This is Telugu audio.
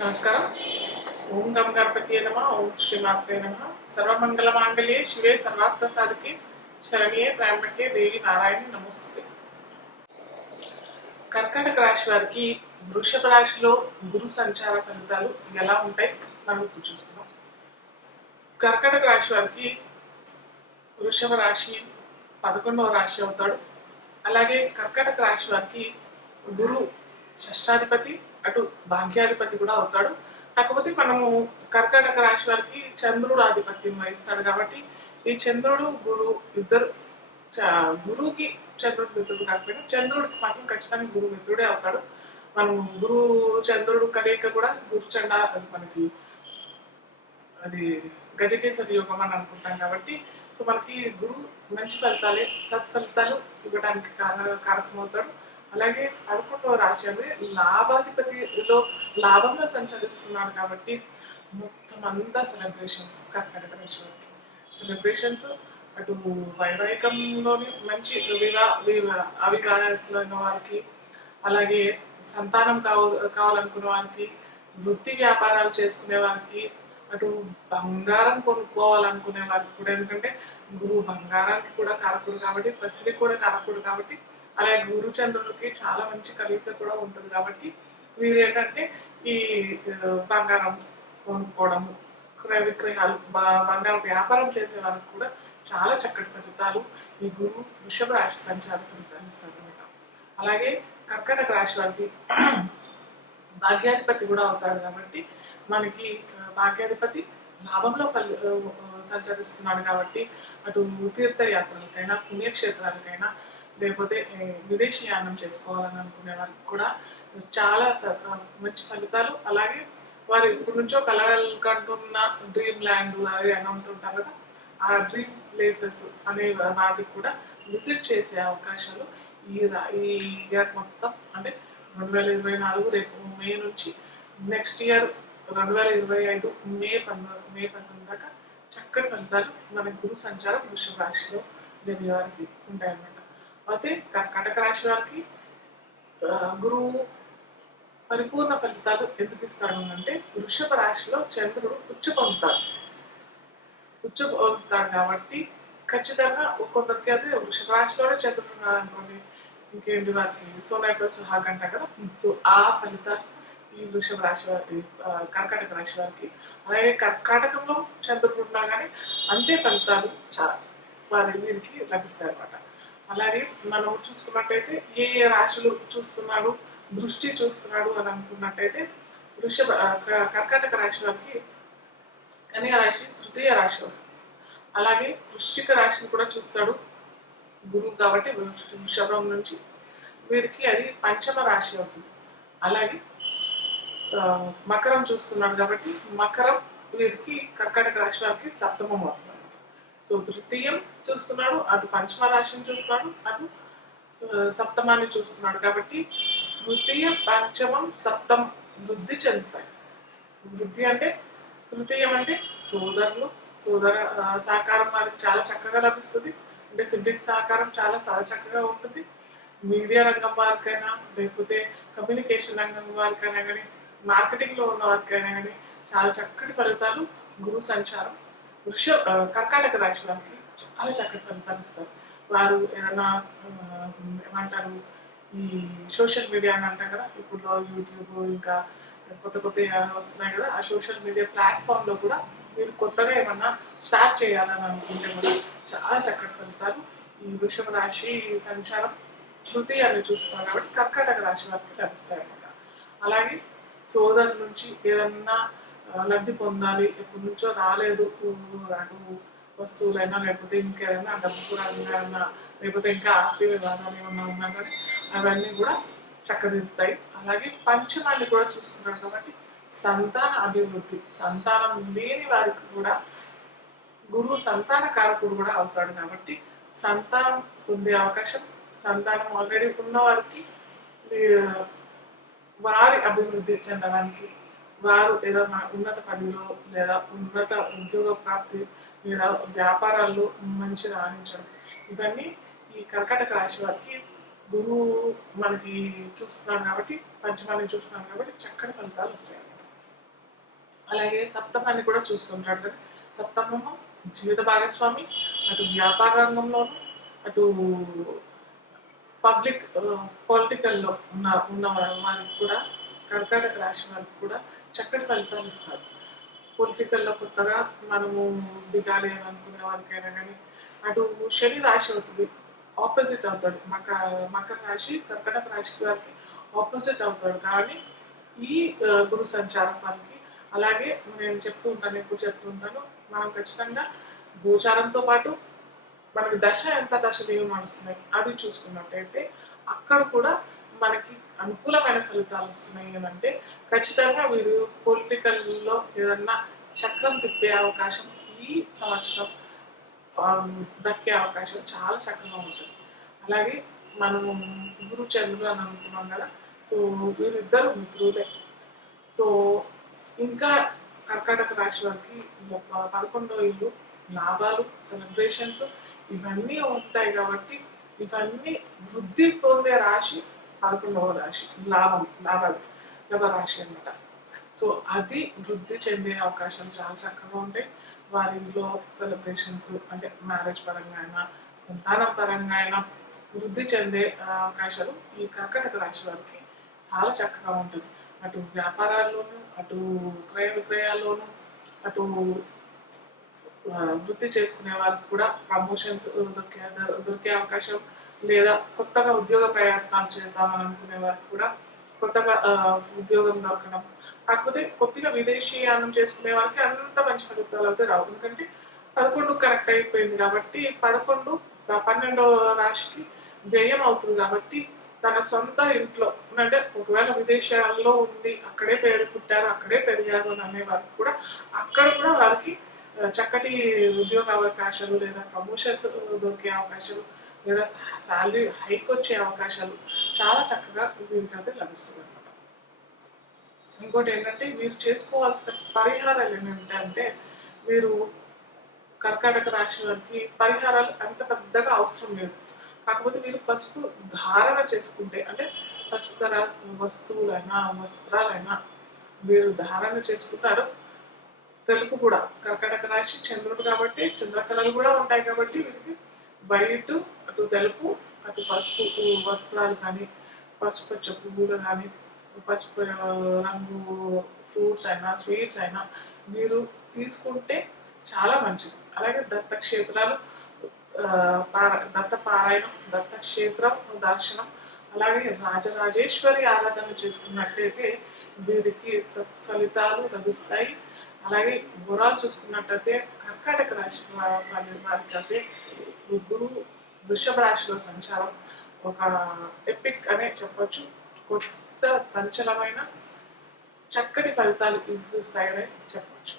నమస్కారం. ఓం గం గణపతియే నమః. ఓం శ్రీమాత్రే నమః. సర్వమంగళ మాంగళ్యే శివే సర్వార్థ సాధకే శరణ్యే త్ర్యంబకే దేవి నారాయణి నమోస్తుతే. కర్కాటక రాశి వారికి వృషభ రాశిలో గురు సంచార ఫలితాలు ఎలా ఉంటాయి మనం ఇప్పుడు చూసుకుందాం. కర్కాటక రాశి వారికి వృషభ రాశి 11వ రాశి అవుతాడు. అలాగే కర్కాటక రాశి వారికి గురు షష్టాధిపతి, అటు భాగ్యాధిపతి కూడా అవుతాడు. కాకపోతే మనము కర్కాటక రాశి వారికి చంద్రుడు ఆధిపత్యం వహిస్తాడు కాబట్టి ఈ చంద్రుడు గురు ఇద్దరు గురువుకి చంద్రుడు మిత్రుడు కాకపోయినా చంద్రుడికి మాత్రం ఖచ్చితంగా గురు మిత్రుడే అవుతాడు. మనం గురు చంద్రుడు కలయిక కూడా గురుచండ మనకి అది గజకేసరి యోగం అని అనుకుంటాం కాబట్టి సో మనకి గురువు మంచి ఫలితాలే సత్ఫలితాలు ఇవ్వడానికి కారకమవుతాడు. అలాగే 11వ రాశి అనేది లాభాధిపతిలో లాభంలో సంచరిస్తున్నాడు కాబట్టి మొత్తం అంతా సెలబ్రేషన్స్ కర్కాటక రాశి వారికి సెలబ్రేషన్స్. అటు వైవాహికంలోని మంచి అవిగాహన వారికి, అలాగే సంతానం కావాలనుకునే వారికి, వృత్తి వ్యాపారాలు చేసుకునే వారికి, అటు బంగారం కొనుక్కోవాలనుకునే వారికి కూడా, ఎందుకంటే గురువు బంగారానికి కూడా కారకుడు కాబట్టి ప్రసిద్ధి కూడా కారకుడు కాబట్టి అలాగే గురుచంద్రుడికి చాలా మంచి కలయిక కూడా ఉంటుంది కాబట్టి వీరు ఏంటంటే ఈ బంగారం కొనుక్కోవడము, క్రయ విక్రయాలు, బంగారం వ్యాపారం చేసే వాళ్ళకి కూడా చాలా చక్కటి ఫలితాలు ఈ గురువు వృషభ రాశి సంచార ఫలితాలు ఇస్తారనమాట. అలాగే కర్కాటక రాశి వారికి భాగ్యాధిపతి కూడా అవుతాడు కాబట్టి మనకి భాగ్యాధిపతి లాభంలో సంచరిస్తున్నాడు కాబట్టి అటు తీర్థయాత్రలకైనా పుణ్యక్షేత్రాలకైనా లేకపోతే విదేశీయానం చేసుకోవాలని అనుకునే వారికి కూడా చాలా మంచి ఫలితాలు. అలాగే వారు ఇప్పటి నుంచో కలగంటున్న డ్రీమ్ ల్యాండ్ అది అని ఉంటుంటారు కదా, ఆ డ్రీమ్ ప్లేసెస్ అనే వాటికి కూడా విజిట్ చేసే అవకాశాలు ఈ ఇయర్ మొత్తం అంటే 2024 రేపు మే నుంచి నెక్స్ట్ ఇయర్ 2025 మే 19 దాకా చక్కటి ఫలితాలు మన గురు సంచారం వృషభ రాశిలో జరిగే వారికి ఉంటాయన్నమాట. అయితే కర్కాటక రాశి వారికి గురువు పరిపూర్ణ ఫలితాలు ఎందుకు ఇస్తాడు అంటే వృషభ రాశిలో చంద్రుడు పుచ్చ పొందుతాడు కాబట్టి ఖచ్చితంగా కొందరికి అయితే వృషభ రాశిలోనే చంద్రుడు ఉన్నాడు అనుకోండి, ఇంకేంటి వారికి సోనైతో సుహాగ్ అంటారు కదా, సో ఆ ఫలితాలు ఈ వృషభ రాశి వారికి కర్కాటక రాశి వారికి. అలాగే కర్కాటకంలో చంద్రుడు ఉన్నా కానీ అంతే ఫలితాలు వీరికి లభిస్తాయి అన్నమాట. అలాగే మనం చూసుకున్నట్టయితే ఏ ఏ రాశులు చూస్తున్నాడు, దృష్టి చూస్తున్నాడు అని అనుకున్నట్టయితే కర్కాటక రాశి వారికి కన్యా రాశి తృతీయ రాశి వారికి, అలాగే వృశ్చిక రాశిని కూడా చూస్తాడు గురువు కాబట్టి వృషభం నుంచి వీరికి అది పంచమ రాశి అవుతుంది. అలాగే మకరం చూస్తున్నాడు కాబట్టి మకరం వీరికి కర్కాటక రాశి వారికి సప్తమం అవుతుంది. సో తృతీయం చూస్తున్నాడు, అటు పంచమ రాశిని చూస్తున్నాడు, అటు సప్తమాన్ని చూస్తున్నాడు కాబట్టి తృతీయ పంచమం సప్తం వృద్ధి చెందుతాయి. వృద్ధి అంటే తృతీయం అంటే సోదర సహకారం వారికి చాలా చక్కగా లభిస్తుంది. అంటే సిబ్లింగ్ సహకారం చాలా చక్కగా ఉంటుంది. మీడియా రంగం వారికైనా లేకపోతే కమ్యూనికేషన్ రంగం వారికైనా కానీ మార్కెటింగ్లో ఉన్న వారికైనా కానీ చాలా చక్కటి ఫలితాలు గురు సంచారం కర్కాటక రాశి వారికి చాలా చక్కటి ఫలితాలు ఇస్తారు. వారు ఏదైనా ఏమంటారు ఈ సోషల్ మీడియా అని అంటాం కదా, ఇప్పుడు యూట్యూబ్ ఇంకా కొత్త వస్తున్నాయి కదా, ఆ సోషల్ మీడియా ప్లాట్ఫామ్లో కూడా మీరు కొత్తగా ఏమన్నా స్టార్ట్ చేయాలని అనుకుంటే కూడా చాలా చక్కటి ఫలితాలు ఈ వృషభ రాశి సంచారం తృతీయాన్ని చూస్తున్నారు కాబట్టి కర్కాటక రాశి వారికి లభిస్తాయి అన్నమాట. అలాగే సోదరుల నుంచి ఏదన్నా లబ్ధి పొందాలి, ఎప్పటి నుంచో రాలేదు అటు వస్తువులైనా లేకపోతే ఇంకేదైనా డబ్బు రంగాలైనా లేకపోతే ఇంకా ఆస్తి వివాదాలు ఏమన్నా ఉన్నా కానీ అవన్నీ కూడా చక్కదిద్దుతాయి. అలాగే పంచమాన్ని కూడా చూస్తున్నాం కాబట్టి సంతాన అభివృద్ధి, సంతానం లేని వారికి కూడా గురువు సంతాన కారకుడు కూడా అవుతాడు కాబట్టి సంతానం పొందే అవకాశం, సంతానం ఆల్రెడీ ఉన్న వారికి వారి అభివృద్ధి చెందడానికి, వారు ఏదైనా ఉన్నత పనిలో లేదా ఉన్నత ఉద్యోగ ప్రాప్తి లేదా వ్యాపారాల్లో మంచి రాణించడం, ఇవన్నీ ఈ కర్కాటక రాశి వారికి గురువు మనకి చూస్తున్నాం కాబట్టి పంచమాన్ని చూస్తున్నాం కాబట్టి చక్కటి ఫలితాలు వస్తాయి. అలాగే సప్తమాన్ని కూడా చూస్తుంటాడు కదా. సప్తమము జీవిత భాగస్వామి, అటు వ్యాపార రంగంలోను, అటు పబ్లిక్ పొలిటికల్లో ఉన్న వారికి కూడా, కర్కాటక రాశి వారికి కూడా చక్కటి ఫలితాలు ఇస్తారు. పొలిటికల్లో కొత్తగా మనము దిగాలి అని అనుకునే వారికైనా కానీ అటు శని రాశి అవుతుంది, ఆపోజిట్ అవుతాడు. మకర రాశి కర్కటక రాశి వారికి ఆపోజిట్ అవుతాడు. కానీ ఈ గురు సంచారం వారికి, అలాగే నేను చెప్తూ ఉంటాను, ఎప్పుడు చెప్తూ ఉంటాను, మనం ఖచ్చితంగా గోచారంతో పాటు మనకి ఎంత దశలు ఏమి నడుస్తున్నాయి అది చూసుకున్నట్టయితే అక్కడ కూడా మనకి అనుకూలమైన ఫలితాలు వస్తున్నాయి అంటే ఖచ్చితంగా వీరు పొలిటికల్లో ఏదన్నా చక్రం తిప్పే అవకాశం ఈ సంవత్సరం దక్కే అవకాశం చాలా చక్కగా ఉంటుంది. అలాగే మనము గురు చంద్రుడు అని అనుకున్నాం కదా, సో వీరిద్దరు మిత్రులే. సో ఇంకా కర్కాటక రాశి వారికి 11వ ఇల్లు లాభాలు, సెలబ్రేషన్స్ ఇవన్నీ ఉంటాయి కాబట్టి ఇవన్నీ వృద్ధి పొందే రాశి 11వ రాశి, లాభాలు రాశి అన్నమాట. సో అది వృద్ధి చెందే అవకాశం చాలా చక్కగా ఉంటాయి. వారి ఇంట్లో సెలబ్రేషన్స్ అంటే మ్యారేజ్ పరంగా అయినా సంతానం పరంగా అయినా వృద్ధి చెందే అవకాశాలు ఈ కర్కటక రాశి వారికి చాలా చక్కగా ఉంటుంది. అటు వ్యాపారాల్లోనూ, అటు క్రయ విక్రయాల్లోనూ, అటు వృత్తి చేసుకునే వారికి కూడా ప్రమోషన్స్ దొరికే అవకాశం, లేదా కొత్తగా ఉద్యోగ ప్రయత్నాలు చేద్దామని అనుకునే వారికి కూడా కొత్తగా ఉద్యోగం దొరకడం. కాకపోతే కొద్దిగా విదేశీయానం చేసుకునే వారికి అంత మంచి ఫలితాలు అయితే రావు, ఎందుకంటే 11 కరెక్ట్ అయిపోయింది కాబట్టి 12వ రాశికి వ్యయం అవుతుంది కాబట్టి తన సొంత ఇంట్లో అంటే ఒకవేళ విదేశాల్లో ఉండి అక్కడే పుట్టారు అక్కడే పెరిగారు అని అనే వారికి కూడా అక్కడ కూడా వారికి చక్కటి ఉద్యోగ అవకాశాలు, లేదా ప్రమోషన్స్ దొరికే అవకాశాలు, లేదా శాలరీ హైక్ వచ్చే అవకాశాలు చాలా చక్కగా వీరికైతే లభిస్తుంది అనమాట. ఇంకోటి ఏంటంటే వీరు చేసుకోవాల్సిన పరిహారాలు ఏంటంటే, వీరు కర్కాటక రాశి వారికి పరిహారాలు అంత పెద్దగా అవసరం లేదు. కాకపోతే వీరు పసుపు ధారణ చేసుకుంటే, అంటే పసుపు వస్తువులైనా వస్త్రాలైనా వీరు ధారణ చేసుకుంటారు. తెలుపు కూడా కర్కాటక రాశి చంద్రుడు కాబట్టి చంద్రకళలు కూడా ఉంటాయి కాబట్టి వీరికి వైట్, అటు తెలుపు, అటు పసుపు వస్త్రాలు కానీ, పసుపచ్చ పువ్వులు కానీ, పసుపు రంగు ఫ్రూట్స్ అయినా స్వీట్స్ అయినా మీరు తీసుకుంటే చాలా మంచిది. అలాగే దత్తక్షేత్రాలు, దత్త పారాయణం, దత్తక్షేత్రం దర్శనం, అలాగే రాజరాజేశ్వరి ఆరాధన చేసుకున్నట్టయితే వీరికి సత్ఫలితాలు లభిస్తాయి. అలాగే గురాలు చూసుకున్నట్టయితే కర్కాటక రాశి వారికి అయితే గురువు వృషభ రాశిలో సంచారం ఒక ఎపిక్ అనే చెప్పొచ్చు. కొత్త సంచలమైన చక్కటి ఫలితాలు ఇస్తాయని చెప్పొచ్చు.